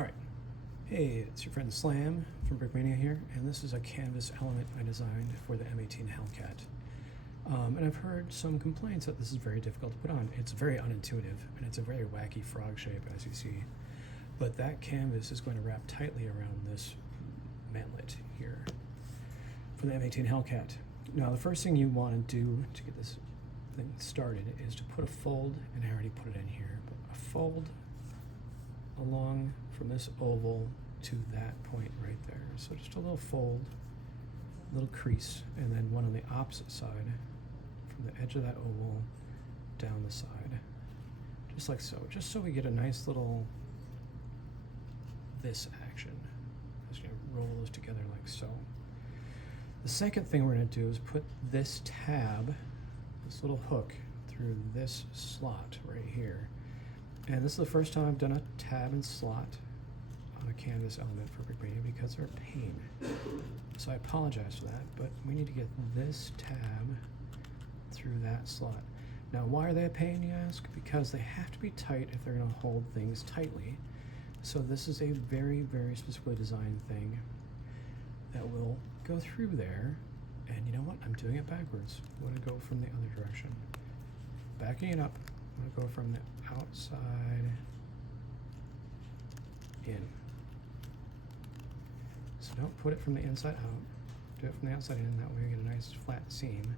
All right. Hey, it's your friend Slam from Brickmania here, and this is a canvas element I designed for the M18 Hellcat. And I've heard some complaints that this is very difficult to put on. It's very unintuitive, and it's a very wacky frog shape, as you see. But that canvas is going to wrap tightly around this mantlet here for the M18 Hellcat. Now, the first thing you want to do to get this thing started is to put a fold, and I already put it in here, but a fold along from this oval to that point right there. So just a little fold, little crease, and then one on the opposite side from the edge of that oval down the side, just like so, just so we get a nice little this action. Just gonna roll those together like so. The second thing we're gonna do is put this tab, this little hook, through this slot right here. And this is the first time I've done a tab and slot on a canvas element for Brickmania because they're a pain. So I apologize for that, but we need to get this tab through that slot. Now, why are they a pain, you ask? Because they have to be tight if they're gonna hold things tightly. So this is a very, very specifically designed thing that will go through there. And you know what? I'm doing it backwards. I'm gonna go from the other direction. Backing it up, I'm gonna go from the outside in. So don't put it from the inside out. Do it from the outside in. That way we get a nice flat seam.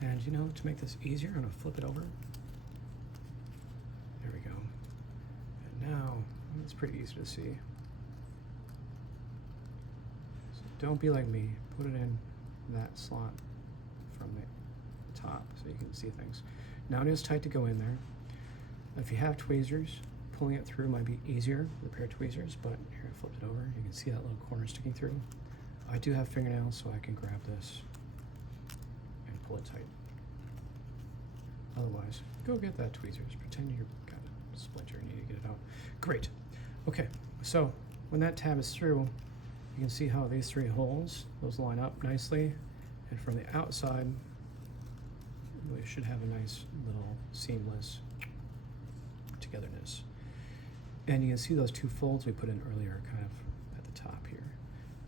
And you know, to make this easier, I'm gonna flip it over. There we go. And now, it's pretty easy to see. So don't be like me. Put it in that slot from the top so you can see things. Now it is tight to go in there. If you have tweezers, pulling it through might be easier with a pair of tweezers, but here I flipped it over. You can see that little corner sticking through. I do have fingernails, so I can grab this and pull it tight. Otherwise, go get that tweezers. Pretend you've got a splinter and you need to get it out. Great. Okay, so when that tab is through, you can see how these three holes, those line up nicely. And from the outside, we should have a nice little seamless togetherness. And you can see those two folds we put in earlier kind of at the top here.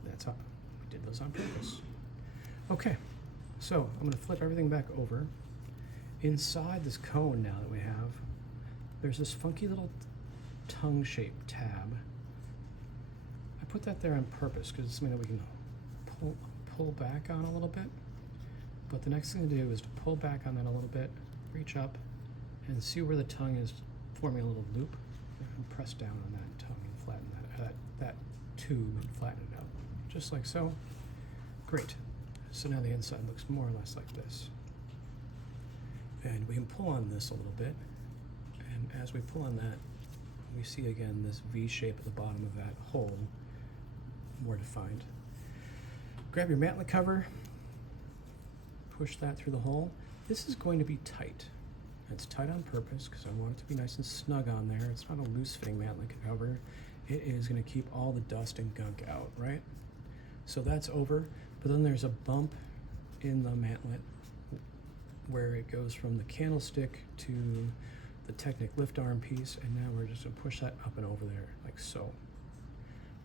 That's how we did those on purpose. Okay, so I'm gonna flip everything back over. Inside this cone now that we have, there's this funky little tongue-shaped tab. I put that there on purpose because it's something that we can pull back on a little bit. But the next thing to do is to pull back on that a little bit, reach up, and see where the tongue is forming a little loop, and press down on that tongue and flatten that tube and flatten it out, just like so. Great. So now the inside looks more or less like this. And we can pull on this a little bit, and as we pull on that, we see again this V shape at the bottom of that hole, more defined. Grab your mantlet cover, push that through the hole. This is going to be tight. It's tight on purpose because I want it to be nice and snug on there. It's not a loose fitting mantlet cover. It is going to keep all the dust and gunk out, right? So that's over, but then there's a bump in the mantlet where it goes from the candlestick to the Technic lift arm piece, and now we're just going to push that up and over there like so.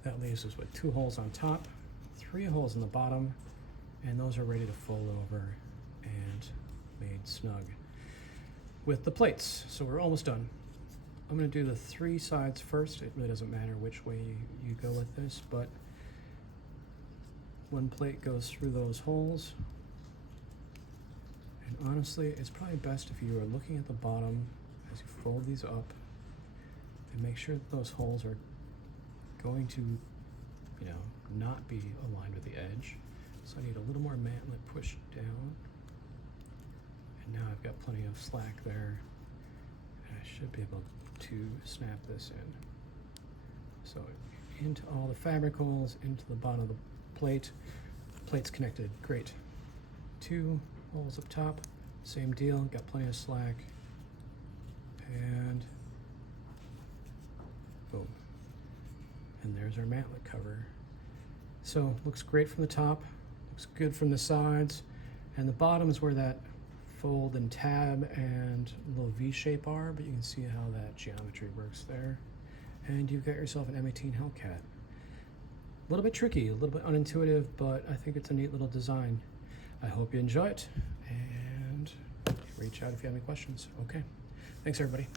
That leaves us with 2 holes on top, 3 holes in the bottom, and those are ready to fold over and made snug with the plates. So we're almost done. I'm going to do the 3 sides first. It really doesn't matter which way you go with this, but one plate goes through those holes. And honestly, it's probably best if you are looking at the bottom as you fold these up and make sure that those holes are going to, you know, not be aligned with the edge. So I need a little more mantlet pushed down. And now I've got plenty of slack there. And I should be able to snap this in. So into all the fabric holes, into the bottom of the plate. Plate's connected, great. 2 holes up top, same deal, got plenty of slack. And boom. And there's our mantlet cover. So looks great from the top, looks good from the sides, and the bottom is where that fold and tab and little V shape are, but you can see how that geometry works there. and you've got yourself an M18 Hellcat. A little bit tricky, a little bit unintuitive, but I think it's a neat little design. I hope you enjoy it, and reach out if you have any questions. Okay, thanks everybody.